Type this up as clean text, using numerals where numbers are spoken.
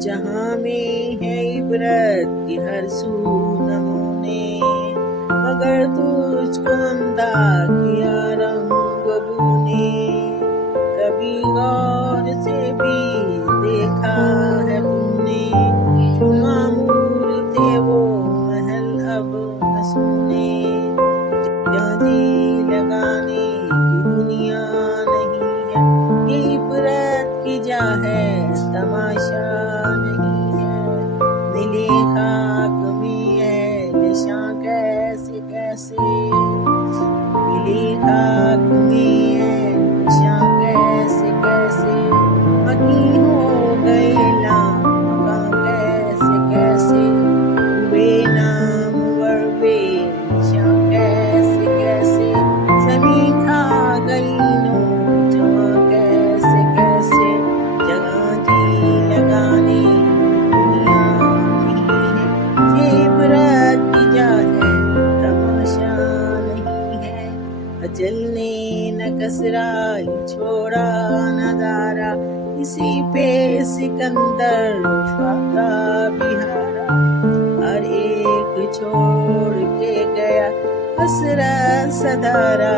जहाँ में है इबरत की हर सू नमूने, मगर तुझको अंधा किया रंग बूने। कभी गौर से भी देखा है तूने, जो मामूर थे वो महल अब न सुने। जी लगाने की दुनिया नहीं है, ये इबरत की जा है, तमाशा नहीं है। मिले खाक में है निशां कैसे कैसे, मिले खाक में है निशां कैसे कैसे। मकी हो गए लामकां कैसे कैसे, हुए नामवर पे निशां कैसे कैसे। ज़मीं खा गई नो जवां कैसे कैसे, जगह जी लगाने दुनिया नहीं है, ये इबरत की जा है, तमाशा नहीं है। अजल ने न कसराई छोड़ा न दारा, इसी पे सिकंदर फाता बिहारा। हर एक छोड़ के गया हसरत सदारा,